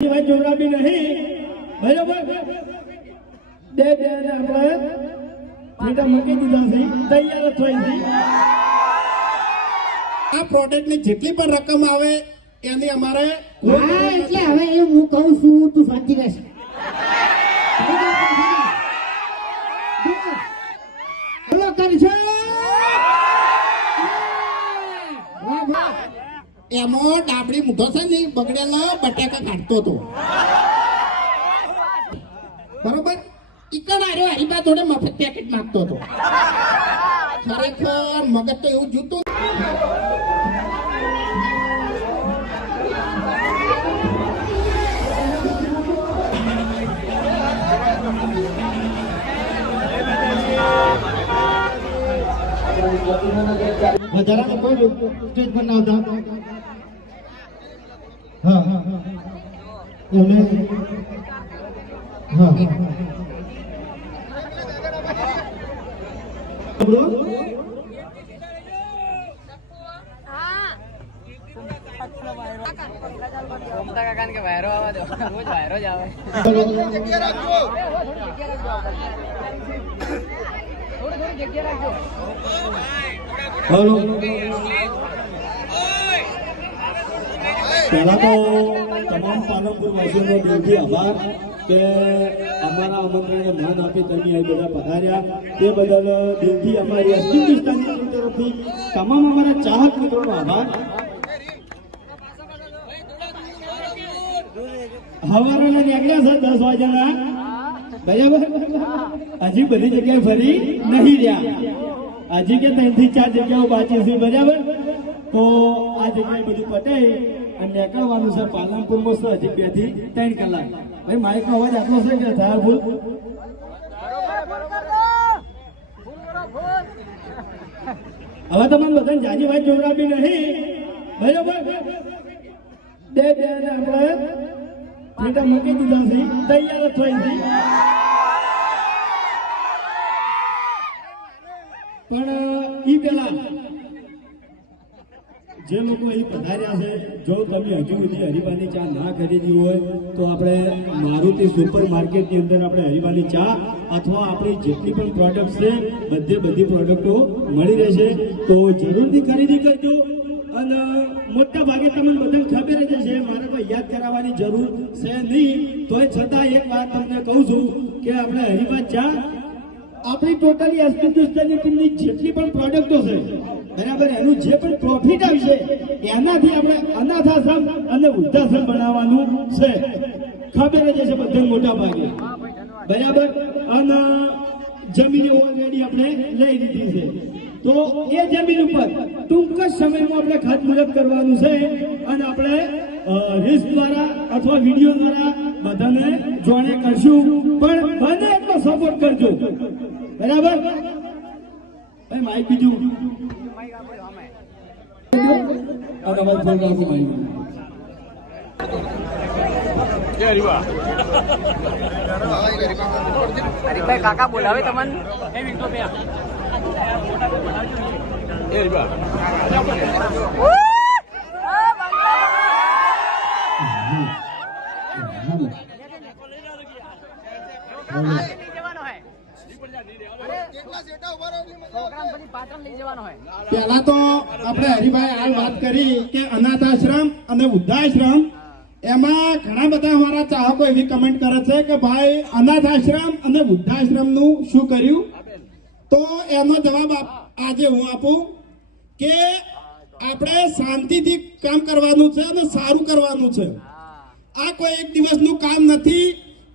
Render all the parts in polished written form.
જોડાવી નહીં બરાબર બે ને આપણે ઠેટા મૂકી દીધા છે તૈયાર થઈ છે આ પ્રોડક્ટની જેટલી પણ રકમ આવે એની અમારે એટલે હવે એ હું કહું છું તું શાંતિ રહેશ બોલો કરશો એમાં ડાબડી મૂઠો છે ને બગડેલા બટાકા કાઢતો હતો બરોબર ઈકણ આર્યો હરીબા જોડે મફત પેકેટ માંગતો હતો ખરેખર મગજ તો એવું જૂતું વધારા કોઈ સ્ટેજ પર ના આવતા હા એમને હા બ્રો કાકા કે વાયરો આવવા દો રોજ વાયરો જ આવે હેલો પહેલા તો તમામ પાલનપુર વાસીઓનો દિલથી આભાર કે અમારા આમંત્રણને માન આપી તમે અહીં બધા પધાર્યા તે બદલ દિલથી અમારી એસટી વિસ્તારની ટીમ તરફથી તમામ અમારા ચાહક મિત્રોનો આભાર હવારના નીકળ્યા છે 10 વાગ્યાના બરાબર હજી બધી જગ્યાએ ફરી નહીં રહ્યા હજી કે 3 થી 4 જગ્યાઓ બાકી છે બરાબર તો આ જગ્યાએ બધું પતે અને નીકળવાનું છે પાલનપુરમાં છે હજી 2 થી 3 કલાક ભાઈ માઇક નો અવાજ આટલો છે કે થાય ભૂલ હવે તમને બધાને જાજી વાત જોડાવી નહીં બરાબર બે ને આપણે ઠેટા મૂકી દીધા છે તૈયાર થઈ છે પણ ઈ પેલા જે લોકો અહીં પધાર્યા છે જો તમે હજુ સુધી હરીબાની ચા ના ખરીદી હોય તો આપણે મારુતિ સુપર માર્કેટની અંદર આપણે હરીબાની ચા અથવા આપણી જેટલી પણ પ્રોડક્ટ છે બધી પ્રોડક્ટો મળી રહેશે તો જરૂરથી ખરીદી કરજો અને મોટા ભાગે તમને બધાને ખબર જ છે મારે કોઈ યાદ કરાવવાની જરૂર છે નહીં તોય છતાં એક વાત તમને કહું છું કે આપણે હરીબા ચા આપણી ટોટલી એસપી દુસ્તાની ટીમની જેટલી પણ પ્રોડક્ટો છે બરાબર એનું જે પણ પ્રોફિટ આવશે એનાથી આપણે અનાથ આશ્રમ અને વૃદ્ધાશ્રમ બનાવવાનું છે ખબર જ છે બધા મોટા ભાગે બરાબર અને જમીન ઓલરેડી આપણે લઈ લીધી છે તો એ જમીન ઉપર ટૂંક જ સમયમાં આપણે ખાતમુહૂર્ત કરવાનું છે અને આપણે રીલ્સ દ્વારા અથવા વિડીયો દ્વારા બધાને જોડે કરશું પણ બને એટલો સપોર્ટ કરજો બરાબર ભાઈ માઇક બીજું હરીભાઈ કાકા બોલાવે તમને પહેલા તો આપણે હરિભાઈ હાલ વાત કરી કે અનાથ આશ્રમ અને વૃદ્ધાશ્રમ એમાં ઘણા બધા અમારા ચાહકો એવી કમેન્ટ કરે છે કે ભાઈ અનાથ આશ્રમ અને વૃદ્ધાશ્રમ નું શું કર્યું તો એનો જવાબ આજે હું આપું કે આપણે શાંતિથી કામ કરવાનું છે અને સારું કરવાનું છે આ કોઈ એક દિવસનું કામ નથી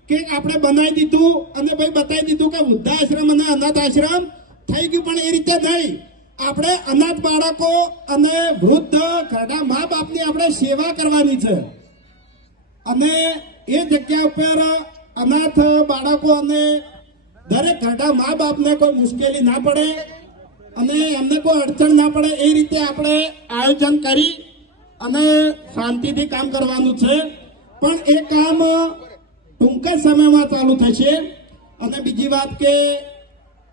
કે આપણે બનાવી દીધું અને ભાઈ બતાવી દીધું કે વૃદ્ધાશ્રમ અને અનાથ આશ્રમ થઈ ગયું પણ એ રીતે નહીં આપણે અનાથ બાળકો અને વૃદ્ધ ઘરડા મા બાપની આપણે સેવા કરવાની છે અને એ જગ્યા ઉપર અનાથ બાળકો અને દરેક ઘરડા મા બાપને કોઈ મુશ્કેલી ના પડે અને એમને કોઈ અડચણ ના પડે એ રીતે આપણે આયોજન કરી અને શાંતિથી કામ કરવાનું છે પણ એ કામ ટૂંક જ સમયમાં ચાલુ થશે અને બીજી વાત કે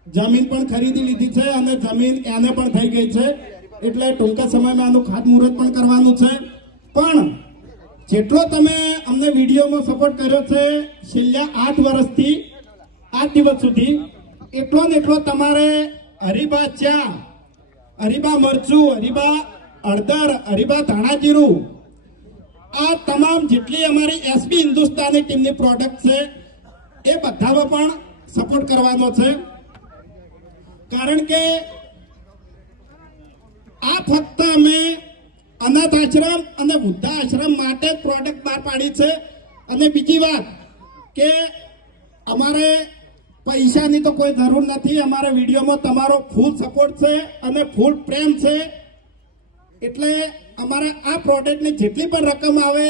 જમીન પણ ખરીદી લીધી છે અને જમીન એને પણ થઈ ગઈ છે એટલે ટૂંકા સમયમાં આનું ખાતમુહૂર્ત પણ કરવાનું છે પણ જેટલો તમે અમને વિડીયોમાં સપોર્ટ કર્યો છે છેલ્લા 8 વર્ષથી 8 દિવસ સુધી, એટલો ને એટલો તમારે હરીબા ચા, હરીબા મરચું, હરીબા હળદર, હરીબા ધાણા જીરું, આ તમામ જેટલી અમારી એસબી હિન્દુસ્તાની ટીમની પ્રોડક્ટ છે એ બધામાં પણ સપોર્ટ કરવાનો છે. કારણ કે આ ફક્ત અમે અનાથ આશ્રમ અને વૃદ્ધાશ્રમ માટે જ પ્રોડક્ટ બહાર પાડી છે. અને બીજી વાત કે અમારે પૈસાની તો કોઈ જરૂર નથી. અમારા વિડીયોમાં તમારો ફૂલ સપોર્ટ છે અને ફૂલ પ્રેમ છે. એટલે અમારે આ પ્રોડક્ટની જેટલી પણ રકમ આવે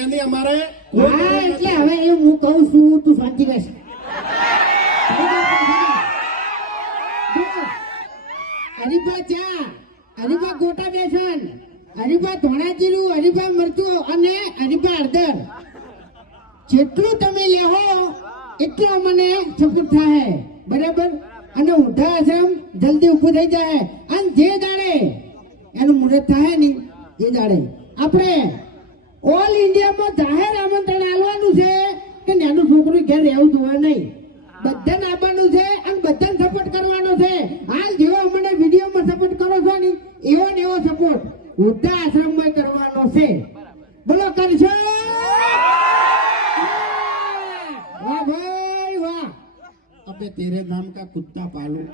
એની અમારે હા એટલે હવે એ હું કહું છું તું શાંતિ બેસ. હરીફા ચા, હરીફા ગોટા બેસન, હરીફા ધોળા જીરું, હરીફા મરચું અને હરીફા હળદર, જેટલું તમે લેહો એટલો મને સપોર્ટ થાય, બરાબર. અને વૃદ્ધાશ્રમ જલ્દી ઊભું થઈ જાય. અને જે દાડે એનું મુહૂર્ત થાય ને એ દાડે આપણે ઓલ ઇન્ડિયામાં જાહેર આમંત્રણ આપવાનું છે કે નાનું છોકરું ઘેર રહેવું જોવા નહીં, બધાને આપવાનું છે અને બધાને સપોર્ટ કરવાનો છે. હાલ જેવો અમને વિડીયોમાં સપોર્ટ કરો છો ને એવો ને એવો સપોર્ટ વૃદ્ધાશ્રમમાં કરવાનો છે. બોલો કરશો? વાહ ભાઈ વાહ. અબે તેરે નામ કા કુત્તા પાલું.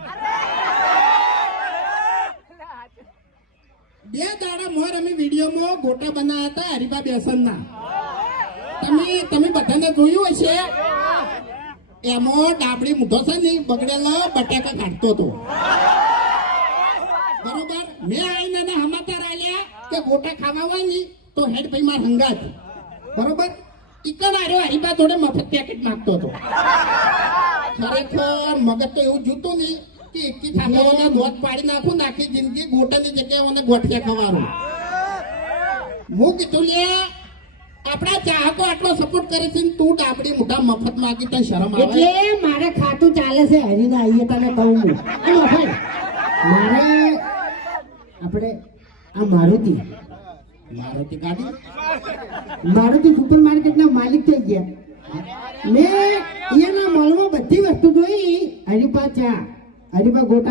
2 દાડા મોર અમે વિડીયોમાં ગોટા બનાવ્યા હતા હરીબા બેસનના. તમે બધાને જોયું હશે. એમાં ડાબડી મૂઠો છે ને બગડેલો બટાકા કાઢતો હતો, બરોબર. મેં આવીને એને સમાચાર આલ્યા કે ગોટા ખાવા હોય ને તો હેડ ભાઈ માર હંગાત, બરોબર. ઈકન આર્યો હરીબા જોડે મફત પેકેટ માંગતો હતો. ખરેખર મગજ તો એવું જોતું નહીં કે એકી થાપાઓના દોત પાડી નાખું ને આખી જિંદગી ગોટાની જગ્યાએ મને ગોઠિયા ખવારું. હું કીધું લે આપણા ચાહકો આટલો સપોર્ટ કરે છે ને તું ડાબડી મોટા મફત માંગી તને શરમ આવે? એટલે મારે ખાતું ચાલે છે હરીના આવીએ તને કહું હું. અને ભાઈ મારે આપણે આ મારુતિ ગાડી મારુતિ સુપર માર્કેટના માલિક થઈ ગયા. મેં અહીંયાના મોલમાં બધી વસ્તુ જોઈ, હરીફા ચા, હરીફા ગોટા